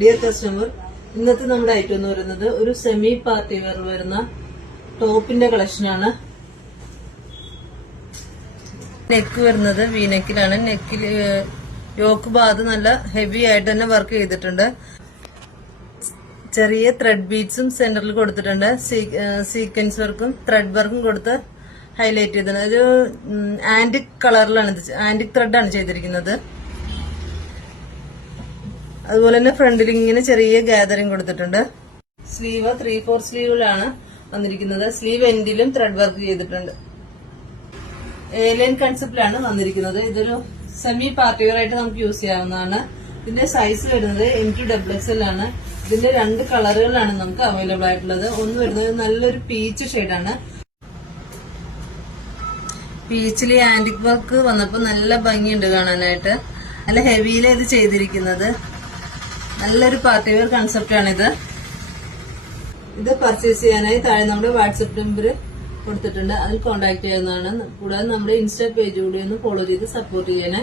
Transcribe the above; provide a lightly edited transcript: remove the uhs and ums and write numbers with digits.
Dear customer, ഇന്നത്തെ നമ്മുടെ item എന്ന് പറയുന്നത് ഒരു സെമി പാർട്ടി വെയർ വരുന്ന ടോപ്പിന്റെ കളക്ഷനാണ്. നെക്ക് വരുന്നത് വീനെക്കിലാണ്. നെക്കിൽ യോക്ക് ഭാഗത്ത് നല്ല ഹെവി ആയിട്ട് തന്നെ വർക്ക് ചെയ്തിട്ടുണ്ട്. ചെറിയ ത്രെഡ് ബീഡ്സും സെന്ററിൽ കൊടുത്തിട്ടുണ്ട്. സീക്വൻസ് വർക്കും ത്രെഡ് വർക്കും കൊടുത്ത് ഹൈലൈറ്റ് ചെയ്തിട്ടുണ്ട്. ഒരു ആന്റിക് കളറിലാണ്, ആന്റിക് ത്രെഡാണ് ചെയ്തിരിക്കുന്നത്. അതുപോലെ തന്നെ ഫ്രണ്ടിൽ ഇങ്ങനെ ചെറിയ ഗാദറിംഗ് കൊടുത്തിട്ടുണ്ട്. സ്ലീവ് 3/4 സ്ലീവിലാണ് വന്നിരിക്കുന്നത്. സ്ലീവ് എൻഡിലും ത്രെഡ് വർക്ക് ചെയ്തിട്ടുണ്ട്. എലൈൻ കൺസെപ്റ്റിലാണ് വന്നിരിക്കുന്നത്. ഇതൊരു സെമി പാർട്ടി വെയർ ആയിട്ട് നമുക്ക് യൂസ് ചെയ്യാവുന്നതാണ്. ഇതിന്റെ സൈസ് വരുന്നത് M2XXL ആണ്. ഇതിന്റെ 2 കളറുകളാണ് നമുക്ക് അവൈലബിൾ ആയിട്ടുള്ളത്. ഒന്ന് വരുന്നത് നല്ലൊരു പീച്ച് ഷെയ്ഡാണ്. പീച്ചിൽ ആന്റിക് വർക്ക് വന്നപ്പോൾ നല്ല ഭംഗിയുണ്ട് കാണാനായിട്ട്. നല്ല ഹെവിയിലാണ് ഇത് ചെയ്തിരിക്കുന്നത്. നല്ലൊരു പാർട്ടി വെയർ കൺസെപ്റ്റ് ആണിത്. ഇത് പർച്ചേസ് ചെയ്യാനായി താഴെ നമ്മുടെ വാട്സ്ആപ്പ് നമ്പർ കൊടുത്തിട്ടുണ്ട്. അതിൽ കോൺടാക്ട് ചെയ്യാവുന്നതാണ്. കൂടാതെ നമ്മുടെ ഇൻസ്റ്റാ പേജ് കൂടി ഒന്ന് ഫോളോ ചെയ്ത് സപ്പോർട്ട് ചെയ്യണേ.